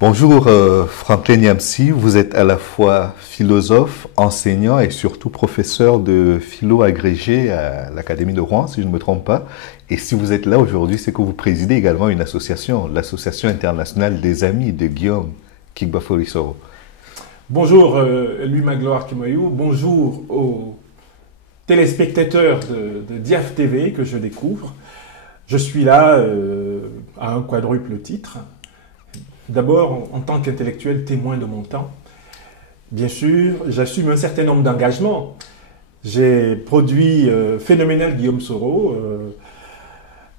Bonjour Franklin Nyamsi, vous êtes à la fois philosophe, enseignant et surtout professeur de philo agrégé à l'Académie de Rouen, si je ne me trompe pas. Et si vous êtes là aujourd'hui, c'est que vous présidez également une association, l'Association internationale des amis de Guillaume Kigbafo-Soro. Bonjour Louis Magloire Kimoyou, bonjour aux téléspectateurs de Diaf TV que je découvre. Je suis là à un quadruple titre. D'abord, en tant qu'intellectuel témoin de mon temps, bien sûr, j'assume un certain nombre d'engagements. J'ai produit Phénoménal Guillaume Soro,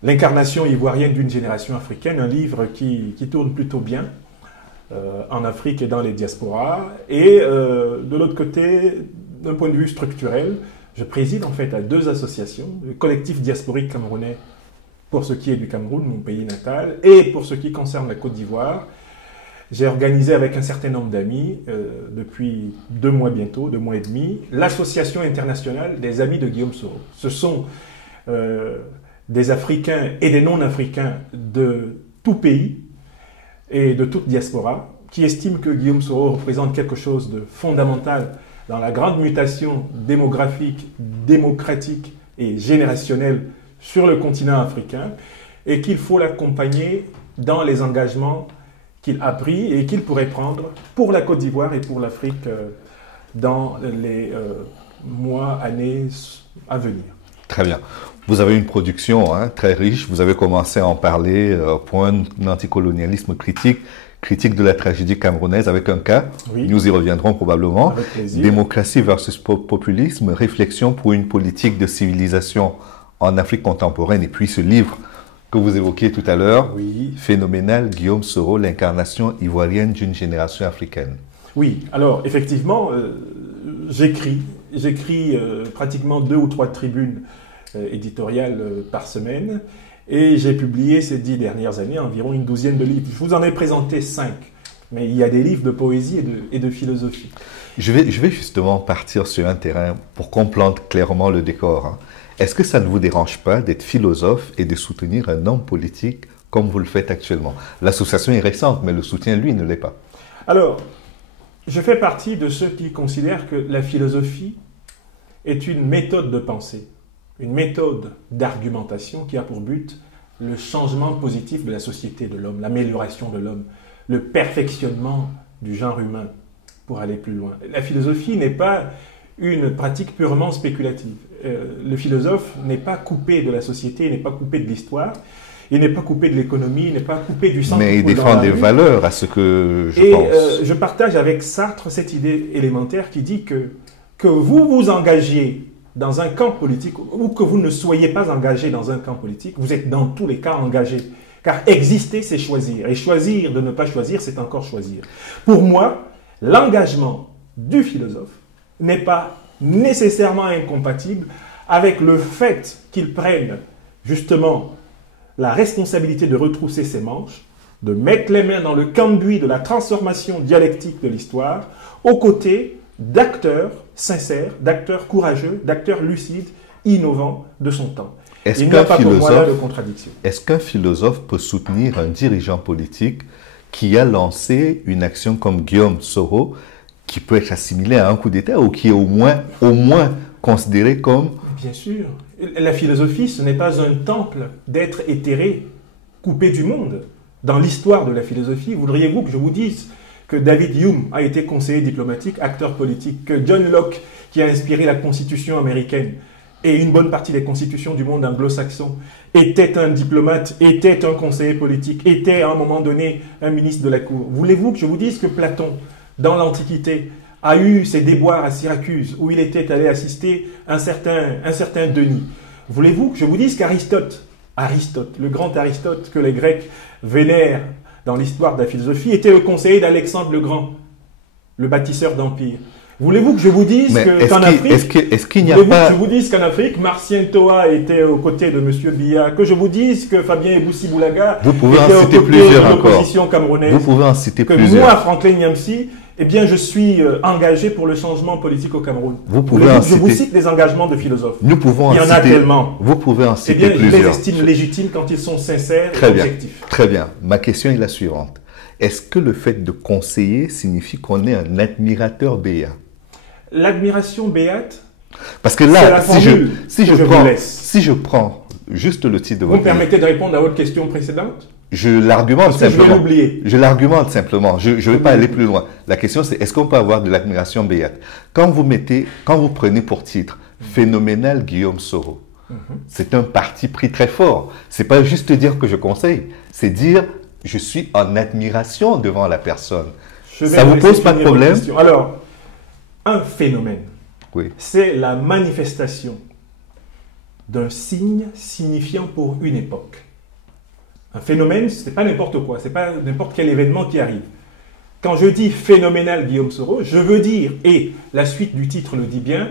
l'incarnation ivoirienne d'une génération africaine, un livre qui tourne plutôt bien en Afrique et dans les diasporas. Et de l'autre côté, d'un point de vue structurel, je préside en fait à deux associations, le collectif diasporique camerounais pour ce qui est du Cameroun, mon pays natal, et pour ce qui concerne la Côte d'Ivoire. J'ai organisé avec un certain nombre d'amis, depuis 2 mois bientôt, 2 mois et demi, l'Association internationale des amis de Guillaume Soro. Ce sont des Africains et des non-Africains de tout pays et de toute diaspora qui estiment que Guillaume Soro représente quelque chose de fondamental dans la grande mutation démographique, démocratique et générationnelle sur le continent africain et qu'il faut l'accompagner dans les engagements qu'il a pris et qu'il pourrait prendre pour la Côte d'Ivoire et pour l'Afrique dans les mois, années à venir. Très bien. Vous avez une production très riche. Vous avez commencé à en parler pour un anticolonialisme critique de la tragédie camerounaise avec un cas. Oui. Nous y reviendrons probablement. Avec plaisir. Démocratie versus populisme, réflexion pour une politique de civilisation en Afrique contemporaine. Et puis ce livre que vous évoquiez tout à l'heure, oui. Phénoménal Guillaume Soro, l'incarnation ivoirienne d'une génération africaine. Oui, alors effectivement, j'écris pratiquement 2 ou 3 tribunes éditoriales par semaine et j'ai publié ces 10 dernières années environ une douzaine de livres. Je vous en ai présenté 5, mais il y a des livres de poésie et de philosophie. Je vais justement partir sur un terrain pour qu'on plante clairement le décor. Est-ce que ça ne vous dérange pas d'être philosophe et de soutenir un homme politique comme vous le faites actuellement? L'association est récente, mais le soutien, lui, ne l'est pas. Alors, je fais partie de ceux qui considèrent que la philosophie est une méthode de pensée, une méthode d'argumentation qui a pour but le changement positif de la société de l'homme, l'amélioration de l'homme, le perfectionnement du genre humain pour aller plus loin. La philosophie n'est pas une pratique purement spéculative. Le philosophe n'est pas coupé de la société, il n'est pas coupé de l'histoire, il n'est pas coupé de l'économie, il n'est pas coupé du sang. Mais il défend des valeurs à ce que je pense. Et je partage avec Sartre cette idée élémentaire qui dit que vous vous engagez dans un camp politique ou que vous ne soyez pas engagé dans un camp politique, vous êtes dans tous les cas engagé. Car exister, c'est choisir. Et choisir de ne pas choisir, c'est encore choisir. Pour moi, l'engagement du philosophe n'est pas nécessairement incompatible avec le fait qu'il prenne justement la responsabilité de retrousser ses manches, de mettre les mains dans le cambouis de la transformation dialectique de l'histoire, aux côtés d'acteurs sincères, d'acteurs courageux, d'acteurs lucides, innovants de son temps. Il n'y a pas pour moi là de contradiction. Est-ce qu'un philosophe peut soutenir un dirigeant politique qui a lancé une action comme Guillaume Soro, qui peut être assimilé à un coup d'État ou qui est au moins considéré comme... Bien sûr. La philosophie, ce n'est pas un temple d'être éthéré, coupé du monde. Dans l'histoire de la philosophie, voudriez-vous que je vous dise que David Hume a été conseiller diplomatique, acteur politique, que John Locke, qui a inspiré la Constitution américaine et une bonne partie des constitutions du monde anglo-saxon, était un diplomate, était un conseiller politique, était à un moment donné un ministre de la cour. Voulez-vous que je vous dise que Platon, dans l'Antiquité, a eu ses déboires à Syracuse, où il était allé assister un certain Denis. Voulez-vous que je vous dise qu'Aristote, le grand Aristote que les Grecs vénèrent dans l'histoire de la philosophie, était le conseiller d'Alexandre le Grand, le bâtisseur d'empire. Voulez-vous que je vous dise qu'en Afrique, Marcien Toa était aux côtés de M. Biya, que je vous dise que Fabien Ebousi-Boulaga était aux côtés de l'opposition camerounaise, vous pouvez en citer que plusieurs. moi, Franklin Nyamsi, eh bien, je suis engagé pour le changement politique au Cameroun. Vous pouvez en je vous cite des engagements de philosophes. Nous pouvons Il y en a tellement. Vous pouvez en citer plusieurs. Je les plusieurs. estime légitimes quand ils sont sincères et objectifs. Très bien. Ma question est la suivante. Est-ce que le fait de conseiller signifie qu'on est un admirateur béat? L'admiration béate, Parce que c'est la là, formule que je vous laisse. si je prends juste le titre de Vous me votre livre, permettez de répondre à votre question précédente? je l'argumente Parce que je vais simplement. l'oublier. Je l'argumente simplement. Je ne vais pas aller plus loin. La question, c'est est-ce qu'on peut avoir de l'admiration béate? Quand vous prenez pour titre Phénoménal Guillaume Soro, c'est un parti pris très fort. C'est pas juste dire que je conseille, c'est dire je suis en admiration devant la personne. Je vais Ça vous laisser pose pas de finir votre problème? question. Alors, un phénomène, Oui. c'est la manifestation d'un signe signifiant pour une époque. Un phénomène, ce n'est pas n'importe quoi, ce n'est pas n'importe quel événement qui arrive. Quand je dis phénoménal Guillaume Soro, je veux dire, et la suite du titre le dit bien,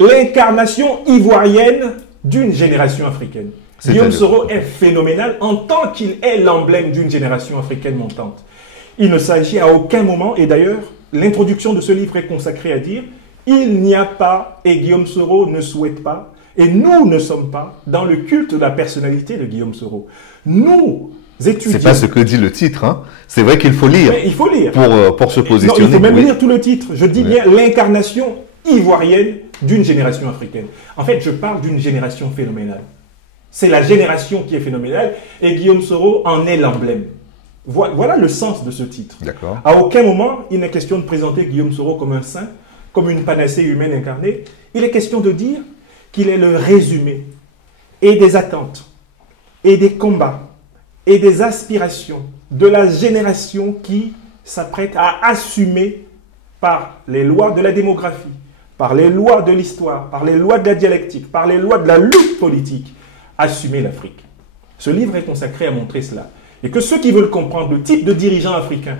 l'incarnation ivoirienne d'une génération africaine. Guillaume Soro est phénoménal en tant qu'il est l'emblème d'une génération africaine montante. Il ne s'agit à aucun moment, et d'ailleurs, l'introduction de ce livre est consacrée à dire, il n'y a pas, et Guillaume Soro ne souhaite pas, et nous ne sommes pas dans le culte de la personnalité de Guillaume Soro. Nous, étudiants... C'est pas ce que dit le titre, hein. C'est vrai qu'il faut lire. Mais il faut lire. Pour se positionner. Non, il faut même oui. lire tout le titre. Je dis bien l'incarnation ivoirienne d'une génération africaine. En fait, je parle d'une génération phénoménale. C'est la génération qui est phénoménale et Guillaume Soro en est l'emblème. Voilà le sens de ce titre. D'accord. À aucun moment, il n'est question de présenter Guillaume Soro comme un saint, comme une panacée humaine incarnée. Il est question de dire qu'il est le résumé et des attentes, et des combats, et des aspirations de la génération qui s'apprête à assumer par les lois de la démographie, par les lois de l'histoire, par les lois de la dialectique, par les lois de la lutte politique, assumer l'Afrique. Ce livre est consacré à montrer cela. Et que ceux qui veulent comprendre le type de dirigeant africain,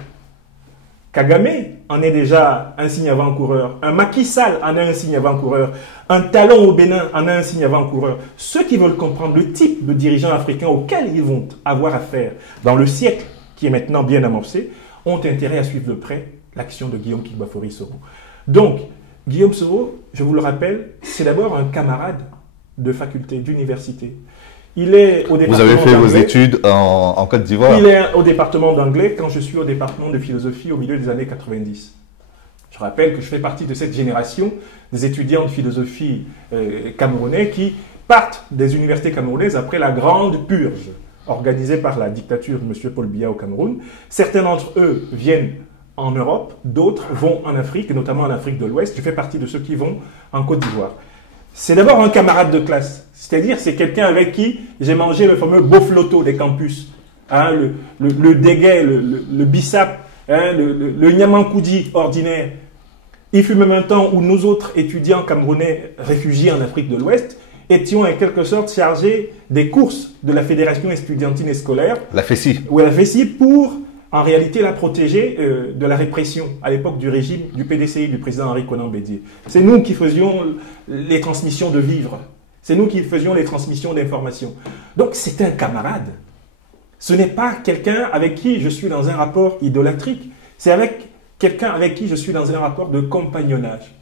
Kagame en est déjà un signe avant-coureur, un Macky Sall en est un signe avant-coureur, un Talon au Bénin en est un signe avant-coureur. Ceux qui veulent comprendre le type de dirigeant africain auquel ils vont avoir affaire dans le siècle qui est maintenant bien amorcé, ont intérêt à suivre de près l'action de Guillaume Kigbafori Soro. Donc, Guillaume Soro, je vous le rappelle, c'est d'abord un camarade de faculté, d'université. Il est au département Vous avez fait vos d'anglais. études en Côte d'Ivoire? Il est au département d'anglais quand je suis au département de philosophie au milieu des années 90. Je rappelle que je fais partie de cette génération des étudiants de philosophie camerounais qui partent des universités camerounaises après la grande purge organisée par la dictature de M. Paul Biya au Cameroun. Certains d'entre eux viennent en Europe, d'autres vont en Afrique, et notamment en Afrique de l'Ouest. Je fais partie de ceux qui vont en Côte d'Ivoire. C'est d'abord un camarade de classe, c'est-à-dire c'est quelqu'un avec qui j'ai mangé le fameux bofloto des campus, hein, le déguet, le bissap, hein, le nyamankoudi ordinaire. Il fut même un temps où nous autres étudiants camerounais réfugiés en Afrique de l'Ouest étions en quelque sorte chargés des courses de la Fédération estudiantine et scolaire, La FESI. la FESI, pour en réalité la protéger de la répression à l'époque du régime du PDCI du président Henri Konan Bédié. C'est nous qui faisions les transmissions de vivres. C'est nous qui faisions les transmissions d'informations. Donc c'est un camarade. Ce n'est pas quelqu'un avec qui je suis dans un rapport idolâtrique. C'est avec quelqu'un avec qui je suis dans un rapport de compagnonnage.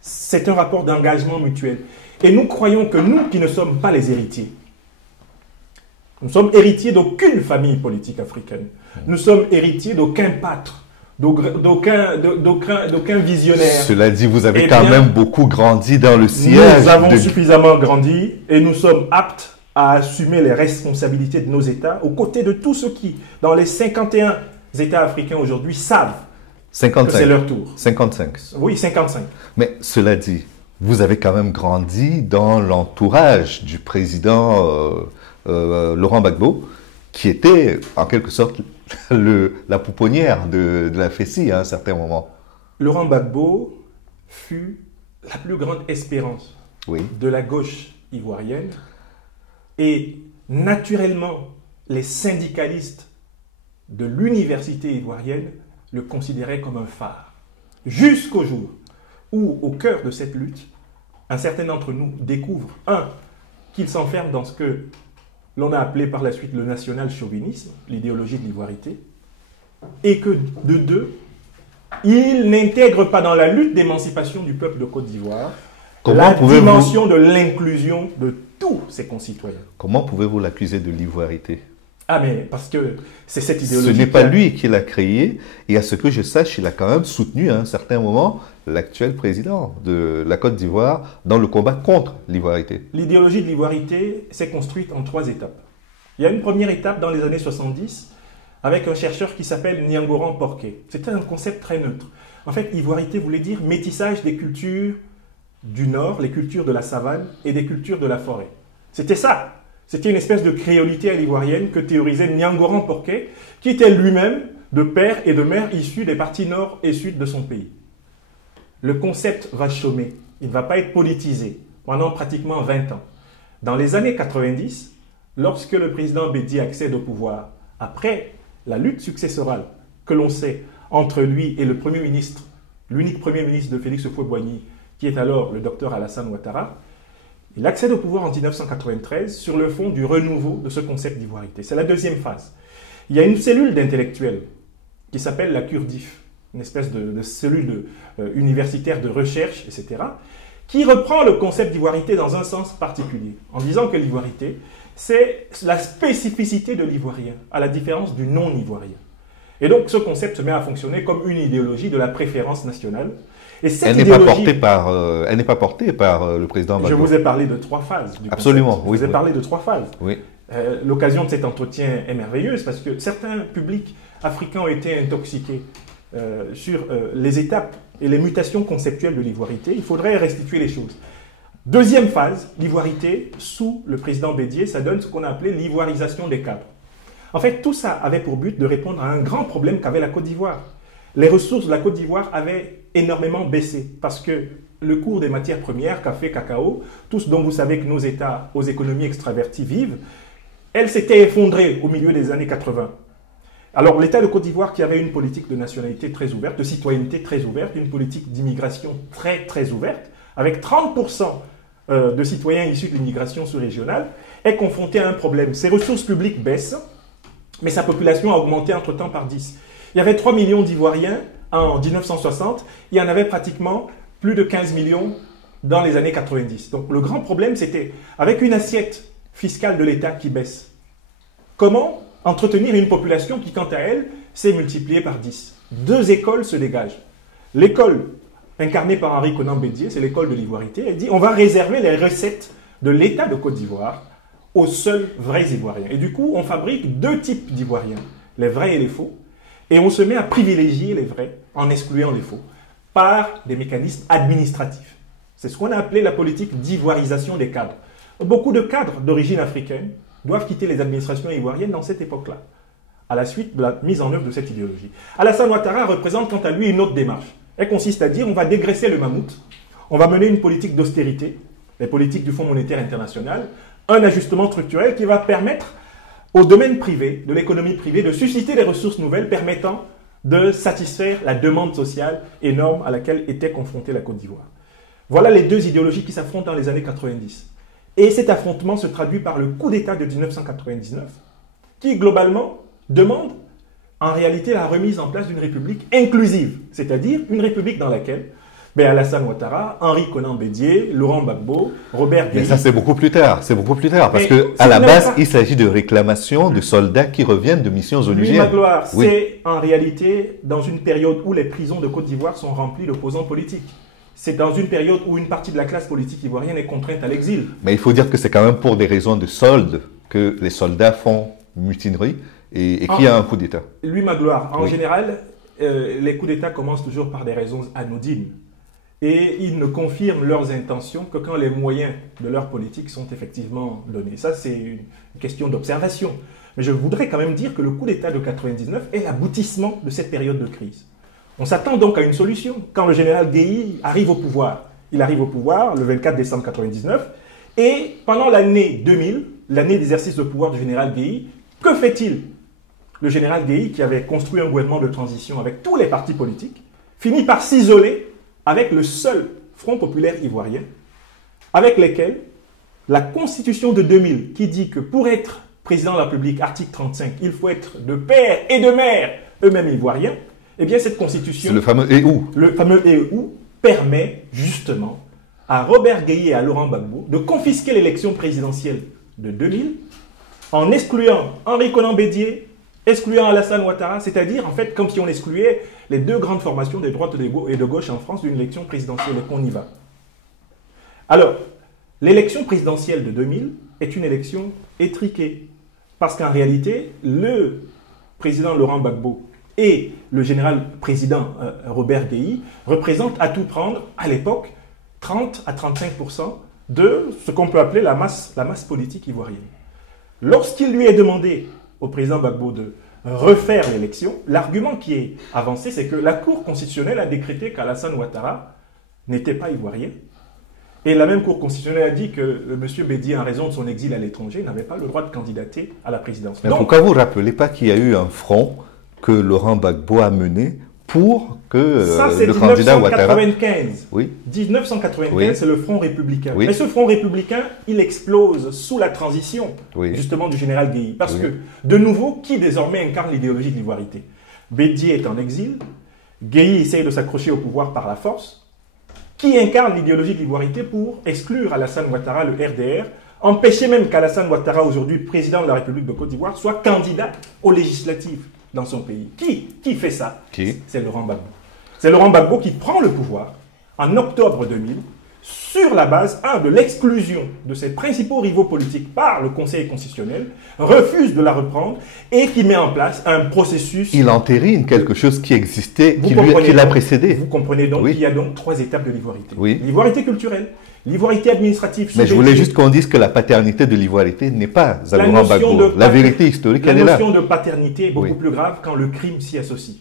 C'est un rapport d'engagement mutuel. Et nous croyons que nous qui ne sommes pas les héritiers, nous sommes héritiers d'aucune famille politique africaine. Nous sommes héritiers d'aucun pâtre, d'aucun visionnaire. Cela dit, vous avez Eh quand bien, même beaucoup grandi dans le sillage. Nous avons suffisamment grandi et nous sommes aptes à assumer les responsabilités de nos États aux côtés de tous ceux qui, dans les 51 États africains aujourd'hui, savent que 55. c'est leur tour. 55. Oui, 55. Mais cela dit, vous avez quand même grandi dans l'entourage du président Laurent Gbagbo, qui était en quelque sorte la pouponnière de la FESI à un certain moment. Laurent Gbagbo fut la plus grande espérance Oui. de la gauche ivoirienne et naturellement les syndicalistes de l'université ivoirienne le considéraient comme un phare. Jusqu'au jour où, au cœur de cette lutte, un certain d'entre nous découvre, qu'il s'enferme dans ce que l'on a appelé par la suite le national-chauvinisme, l'idéologie de l'ivoirité, et que, de deux, il n'intègre pas dans la lutte d'émancipation du peuple de Côte d'Ivoire la dimension de l'inclusion de tous ses concitoyens. Comment pouvez-vous l'accuser de l'ivoirité? Ah, mais parce que c'est cette Ce idéologie. n'est pas lui qui l'a créé, et à ce que je sache, il a quand même soutenu à un certain moment l'actuel président de la Côte d'Ivoire dans le combat contre l'ivoirité. L'idéologie de l'ivoirité s'est construite en 3 étapes. Il y a une première étape dans les années 70 avec un chercheur qui s'appelle Nyangoran Porquet. C'était un concept très neutre. En fait, ivoirité voulait dire métissage des cultures du Nord, les cultures de la savane et des cultures de la forêt. C'était ça. C'était une espèce de créolité à l'ivoirienne que théorisait Nyangoran Porquet, qui était lui-même de père et de mère issus des parties nord et sud de son pays. Le concept va chômer, il ne va pas être politisé pendant pratiquement 20 ans. Dans les années 90, lorsque le président Bédié accède au pouvoir, après la lutte successorale que l'on sait entre lui et le Premier ministre, l'unique Premier ministre de Félix Houphouët-Boigny, qui est alors le docteur Alassane Ouattara, il accède au pouvoir en 1993 sur le fond du renouveau de ce concept d'ivoirité. C'est la deuxième phase. Il y a une cellule d'intellectuels qui s'appelle la CURDIF, une espèce de cellule universitaire de recherche, etc., qui reprend le concept d'ivoirité dans un sens particulier, en disant que l'ivoirité, c'est la spécificité de l'ivoirien, à la différence du non-ivoirien. Et donc ce concept se met à fonctionner comme une idéologie de la préférence nationale. Et cette idéologie, elle n'est pas portée par le président Gbagbo. Je vous ai parlé de 3 phases. Absolument, oui. Je vous ai parlé de 3 phases. Oui. L'occasion de cet entretien est merveilleuse parce que certains publics africains ont été intoxiqués sur les étapes et les mutations conceptuelles de l'ivoirité. Il faudrait restituer les choses. Deuxième phase, l'ivoirité, sous le président Bédié, ça donne ce qu'on a appelé l'ivoirisation des cadres. En fait, tout ça avait pour but de répondre à un grand problème qu'avait la Côte d'Ivoire. Les ressources de la Côte d'Ivoire avaient énormément baissé parce que le cours des matières premières, café, cacao, tout ce dont vous savez que nos États aux économies extraverties vivent, elle s'était effondrée au milieu des années 80. Alors l'État de Côte d'Ivoire qui avait une politique de nationalité très ouverte, de citoyenneté très ouverte, une politique d'immigration très très ouverte, avec 30% de citoyens issus de l'immigration sous-régionale, est confronté à un problème. Ses ressources publiques baissent, mais sa population a augmenté entre-temps par 10. Il y avait 3 millions d'Ivoiriens en 1960, il y en avait pratiquement plus de 15 millions dans les années 90. Donc le grand problème, c'était, avec une assiette fiscale de l'État qui baisse, comment entretenir une population qui, quant à elle, s'est multipliée par 10. 2 écoles se dégagent. L'école incarnée par Henri Konan Bédié, c'est l'école de l'ivoirité. Elle dit on va réserver les recettes de l'État de Côte d'Ivoire aux seuls vrais Ivoiriens. Et du coup, on fabrique 2 types d'Ivoiriens, les vrais et les faux. Et on se met à privilégier les vrais en excluant les faux par des mécanismes administratifs. C'est ce qu'on a appelé la politique d'ivoirisation des cadres. Beaucoup de cadres d'origine africaine doivent quitter les administrations ivoiriennes dans cette époque-là, à la suite de la mise en œuvre de cette idéologie. Alassane Ouattara représente quant à lui une autre démarche. Elle consiste à dire on va dégraisser le mammouth, on va mener une politique d'austérité, les politiques du Fonds monétaire international, un ajustement structurel qui va permettre au domaine privé, de l'économie privée, de susciter des ressources nouvelles permettant de satisfaire la demande sociale énorme à laquelle était confrontée la Côte d'Ivoire. Voilà les 2 idéologies qui s'affrontent dans les années 90. Et cet affrontement se traduit par le coup d'État de 1999, qui globalement demande en réalité la remise en place d'une république inclusive, c'est-à-dire une république dans laquelle Alassane Ouattara, Henri Konan Bédié, Laurent Gbagbo, Robert Gueye. Mais ça, c'est beaucoup plus tard. C'est beaucoup plus tard. Parce qu'à la base, il s'agit de réclamations de soldats qui reviennent de missions onusiennes. Oui, Magloire, c'est en réalité dans une période où les prisons de Côte d'Ivoire sont remplies d'opposants politiques. C'est dans une période où une partie de la classe politique ivoirienne est contrainte à l'exil. Mais il faut dire que c'est quand même pour des raisons de solde que les soldats font mutinerie et qu'il y a un coup d'État. Lui, Magloire, en général, les coups d'État commencent toujours par des raisons anodines. Et ils ne confirment leurs intentions que quand les moyens de leur politique sont effectivement donnés. Ça, c'est une question d'observation. Mais je voudrais quand même dire que le coup d'État de 99 est l'aboutissement de cette période de crise. On s'attend donc à une solution. Quand le général Gueye arrive au pouvoir, il arrive au pouvoir le 24 décembre 99, et pendant l'année 2000, l'année d'exercice de pouvoir du général Gueye, que fait-il? Le général Gueye, qui avait construit un gouvernement de transition avec tous les partis politiques, finit par s'isoler avec le seul Front populaire ivoirien, avec lequel la Constitution de 2000, qui dit que pour être président de la République, article 35, il faut être de père et de mère, eux-mêmes ivoiriens, eh bien cette Constitution, le fameux EU, permet justement à Robert Gueye et à Laurent Gbagbo de confisquer l'élection présidentielle de 2000 en excluant Henri Konan Bédié, excluant Alassane Ouattara, c'est-à-dire en fait comme si on excluait les deux grandes formations de droite et de gauche en France d'une élection présidentielle et qu'on y va. Alors, l'élection présidentielle de 2000 est une élection étriquée parce qu'en réalité, le président Laurent Gbagbo et le général président Robert Guéhi représentent à tout prendre, à l'époque, 30 à 35% de ce qu'on peut appeler la masse politique ivoirienne. Lorsqu'il lui est demandé au président Gbagbo de refaire l'élection, l'argument qui est avancé, c'est que la Cour constitutionnelle a décrété qu'Alassane Ouattara n'était pas ivoirien. Et la même Cour constitutionnelle a dit que M. Bédié, en raison de son exil à l'étranger, n'avait pas le droit de candidater à la présidence. Mais pourquoi vous ne rappelez pas qu'il y a eu un front que Laurent Gbagbo a mené pour que ça, c'est le candidat Ouattara... 1995. Oui. 1995, Oui. c'est le Front républicain. Oui. Mais ce Front républicain, il explose sous la transition, Oui. justement, du général Guéhi. Parce Oui. que, de nouveau, qui désormais incarne l'idéologie de l'ivoirité? Bédié est en exil. Guéhi essaye de s'accrocher au pouvoir par la force. Qui incarne l'idéologie de l'ivoirité pour exclure Alassane Ouattara, le RDR, empêcher même qu'Alassane Ouattara, aujourd'hui président de la République de Côte d'Ivoire, soit candidat aux législatives dans son pays. Qui fait ça? Qui? C'est Laurent Gbagbo. C'est Laurent Gbagbo qui prend le pouvoir en octobre 2000 sur la base, de l'exclusion de ses principaux rivaux politiques par le Conseil constitutionnel, refuse de la reprendre et qui met en place un processus... Il entérine quelque chose qui existait, qui comprenez l'a donc- précédé. Vous comprenez donc Oui. qu'il y a donc 3 étapes de l'ivoirité. Oui. L'ivoirité culturelle, l'ivoirité administrative... Mais je sous voulais Bédié, juste qu'on dise que la paternité de l'ivoirité n'est pas à La Laurent notion Gbagbo. de La vérité historique, La elle est là. notion de paternité est beaucoup Oui. plus grave quand le crime s'y associe.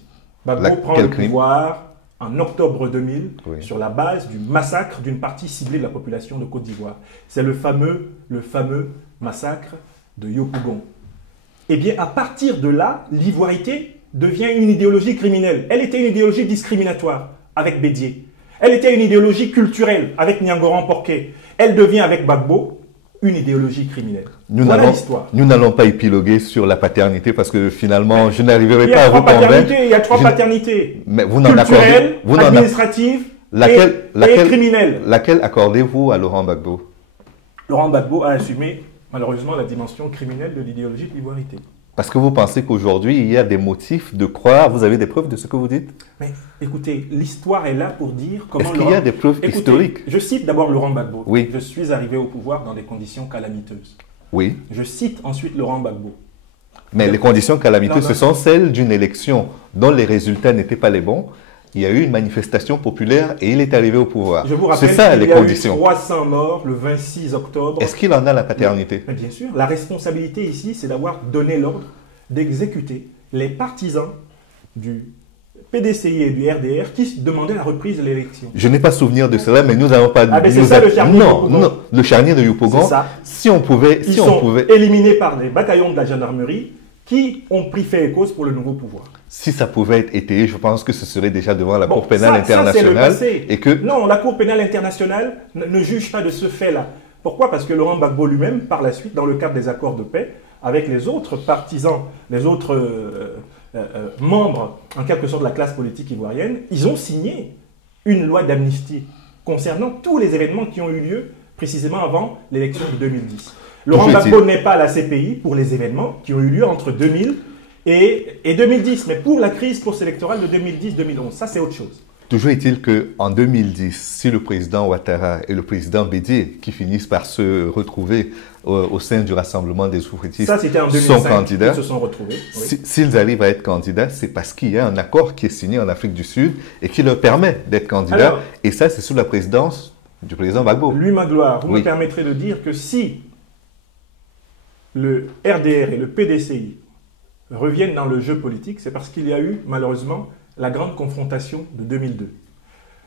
Gbagbo prend Quel le crime? pouvoir en octobre 2000 Oui. sur la base du massacre d'une partie ciblée de la population de Côte d'Ivoire. C'est le fameux massacre de Yopougon. Eh bien, à partir de là, l'ivoirité devient une idéologie criminelle. Elle était une idéologie discriminatoire avec Bédié. Elle était une idéologie culturelle avec Niangoran Porquet. Elle devient avec Gbagbo une idéologie criminelle. Voilà l'histoire. Nous n'allons pas épiloguer sur la paternité parce que finalement, je n'arriverai Il y pas a à vous 3 convaincre. paternités, il y a 3 Je- paternités. Mais vous n'en accordez... Culturelle, Vous n'en administrative et criminelle. Laquelle accordez-vous à Laurent Gbagbo? Laurent Gbagbo a assumé malheureusement la dimension criminelle de l'idéologie de l'ivoirité. Parce que vous pensez qu'aujourd'hui, il y a des motifs de croire, vous avez des preuves de ce que vous dites? Mais écoutez, l'histoire est là pour dire comment... Est-ce qu'il y a des preuves Écoutez, historiques? Je cite d'abord Laurent Gbagbo. Oui. Je suis arrivé au pouvoir dans des conditions calamiteuses. Oui. Je cite ensuite Laurent Gbagbo. Mais les conditions calamiteuses, Non, ce sont celles d'une élection dont les résultats n'étaient pas les bons. Il y a eu une manifestation populaire et il est arrivé au pouvoir. Je vous rappelle C'est ça qu'il les y a eu conditions. 300 morts le 26 octobre. Est-ce qu'il en a la paternité? Mais bien sûr, la responsabilité ici, c'est d'avoir donné l'ordre d'exécuter les partisans du PDCI et du RDR qui demandaient la reprise de l'élection. Je n'ai pas souvenir de cela, mais nous n'avons pas... Ah, mais c'est nous ça, a- le charnier de Non, Yopougon. non, le charnier de Yopougon. C'est ça. Si on pouvait... Ils Si on sont pouvait... éliminés par des bataillons de la gendarmerie qui ont pris fait et cause pour le nouveau pouvoir. Si ça pouvait être étayé, je pense que ce serait déjà devant la Bon, Cour pénale ça, c'est le internationale. passé. Et que... Non, la Cour pénale internationale ne juge pas de ce fait-là. Pourquoi? Parce que Laurent Gbagbo lui-même, par la suite, dans le cadre des accords de paix, avec les autres partisans, les autres membres, en quelque sorte, de la classe politique ivoirienne, ils ont signé une loi d'amnistie concernant tous les événements qui ont eu lieu précisément avant l'élection de 2010. Laurent Toujours Gbagbo est-il- n'est pas à la CPI pour les événements qui ont eu lieu entre 2000 et 2010, mais pour la crise post-électorale de 2010-2011. Ça, c'est autre chose. Toujours est-il qu'en 2010, si le président Ouattara et le président Bédié, qui finissent par se retrouver au sein du Rassemblement des ouvriétistes, Ça, c'était en sont 2005 candidats, qu'ils se sont retrouvés. Oui. s'ils arrivent à être candidats, c'est parce qu'il y a un accord qui est signé en Afrique du Sud et qui leur permet d'être candidats. Alors- Et ça, c'est sous la présidence du président Gbagbo. Lui, ma gloire, vous Oui. me permettrez de dire que si le RDR et le PDCI reviennent dans le jeu politique, c'est parce qu'il y a eu, malheureusement, la grande confrontation de 2002.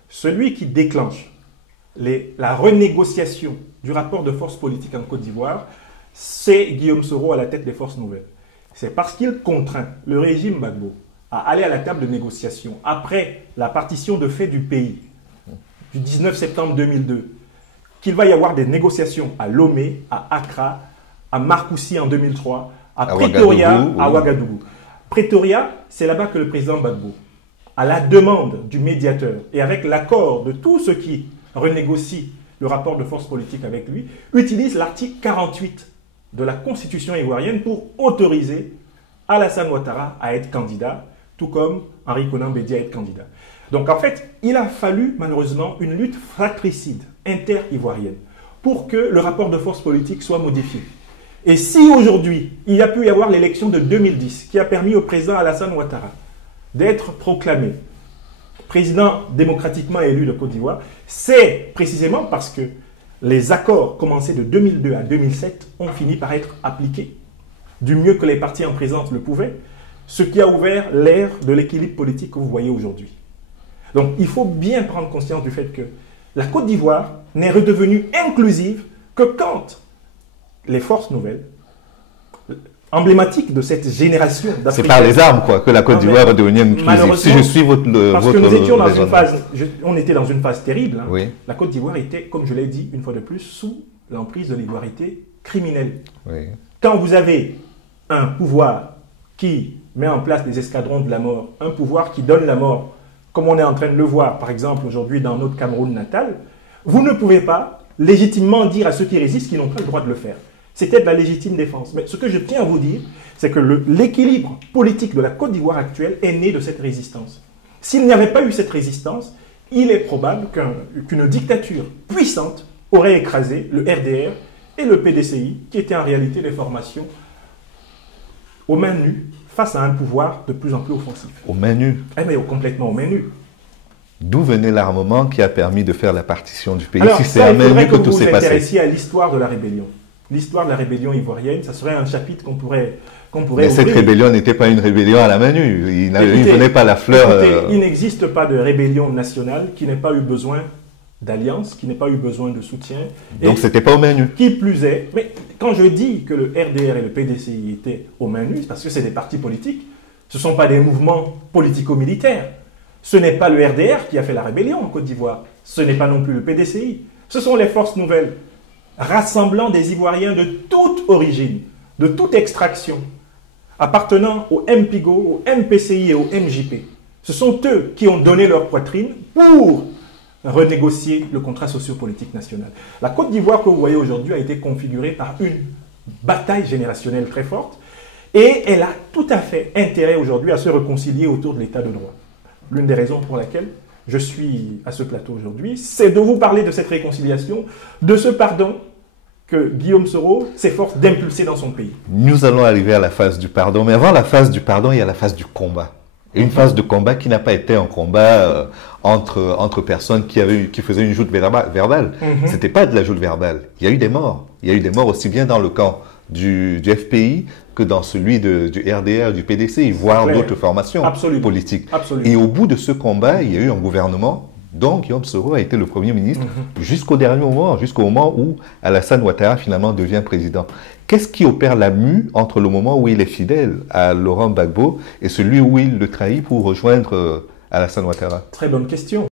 Celui qui déclenche la renégociation du rapport de force politique en Côte d'Ivoire, c'est Guillaume Soro à la tête des Forces Nouvelles. C'est parce qu'il contraint le régime Gbagbo à aller à la table de négociation après la partition de fait du pays du 19 septembre 2002 qu'il va y avoir des négociations à Lomé, à Accra, à Marcoussis en 2003, à Pretoria, Ouagadougou, à oui. Ouagadougou. Pretoria, c'est là-bas que le président Gbagbo, à la demande du médiateur et avec l'accord de tous ceux qui renégocient le rapport de force politique avec lui, utilise l'article 48 de la constitution ivoirienne pour autoriser Alassane Ouattara à être candidat, tout comme Henri Konan Bédié à être candidat. Donc en fait, il a fallu malheureusement une lutte fratricide, inter-ivoirienne, pour que le rapport de force politique soit modifié. Et si aujourd'hui, il y a pu y avoir l'élection de 2010, qui a permis au président Alassane Ouattara d'être proclamé président démocratiquement élu de Côte d'Ivoire, c'est précisément parce que les accords commencés de 2002 à 2007 ont fini par être appliqués du mieux que les partis en présence le pouvaient, ce qui a ouvert l'ère de l'équilibre politique que vous voyez aujourd'hui. Donc il faut bien prendre conscience du fait que la Côte d'Ivoire n'est redevenue inclusive que quand les forces nouvelles, emblématiques de cette génération d'Africains... C'est par les armes quoi, que la Côte d'Ivoire est devenue inclusive. Si je suis votre parce que nous étions dans une phase, on était dans une phase terrible. Hein. Oui. La Côte d'Ivoire était, comme je l'ai dit une fois de plus, sous l'emprise de l'ivoirité criminelle. Oui. Quand vous avez un pouvoir qui met en place des escadrons de la mort, un pouvoir qui donne la mort, comme on est en train de le voir, par exemple, aujourd'hui dans notre Cameroun natal, vous ne pouvez pas légitimement dire à ceux qui résistent qu'ils n'ont pas le droit de le faire. C'était de la légitime défense. Mais ce que je tiens à vous dire, c'est que l'équilibre politique de la Côte d'Ivoire actuelle est né de cette résistance. S'il n'y avait pas eu cette résistance, il est probable qu'une dictature puissante aurait écrasé le RDR et le PDCI, qui étaient en réalité des formations aux mains nues face à un pouvoir de plus en plus offensif. Aux mains nues. Eh mais complètement aux mains nues. D'où venait l'armement qui a permis de faire la partition du pays? Alors, si c'est à main nue que tout s'est passé. Vous vous intéressiez à l'histoire de la rébellion. L'histoire de la rébellion ivoirienne, ça serait un chapitre qu'on pourrait Mais ouvrir. cette rébellion n'était pas une rébellion à la main nue. Il ne venait pas la fleur... Écoutez, il n'existe pas de rébellion nationale qui n'ait pas eu besoin d'alliance, qui n'ait pas eu besoin de soutien. Donc ce n'était pas aux mains nues. Qui plus est, mais quand je dis que le RDR et le PDCI étaient aux mains nues, c'est parce que c'est des partis politiques, ce ne sont pas des mouvements politico-militaires. Ce n'est pas le RDR qui a fait la rébellion en Côte d'Ivoire, ce n'est pas non plus le PDCI. Ce sont les forces nouvelles, rassemblant des Ivoiriens de toute origine, de toute extraction, appartenant au MPIGO, au MPCI et au MJP. Ce sont eux qui ont donné leur poitrine pour renégocier le contrat sociopolitique national. La Côte d'Ivoire que vous voyez aujourd'hui a été configurée par une bataille générationnelle très forte et elle a tout à fait intérêt aujourd'hui à se réconcilier autour de l'état de droit. L'une des raisons pour laquelle je suis à ce plateau aujourd'hui, c'est de vous parler de cette réconciliation, de ce pardon que Guillaume Soro s'efforce d'impulser dans son pays. Nous allons arriver à la phase du pardon, mais avant la phase du pardon, il y a la phase du combat. Et une phase de combat qui n'a pas été un combat entre personnes qui faisaient une joute verbale. Ce n'était pas de la joute verbale. Il y a eu des morts. Il y a eu des morts aussi bien dans le camp du FPI que dans celui du RDR, du PDC, voire d'autres formations politiques. Absolument. Et au bout de ce combat, il y a eu un gouvernement dont Guillaume Soro a été le Premier ministre jusqu'au dernier moment, jusqu'au moment où Alassane Ouattara finalement devient président. Qu'est-ce qui opère la mue entre le moment où il est fidèle à Laurent Gbagbo et celui où il le trahit pour rejoindre Alassane Ouattara? Très bonne question.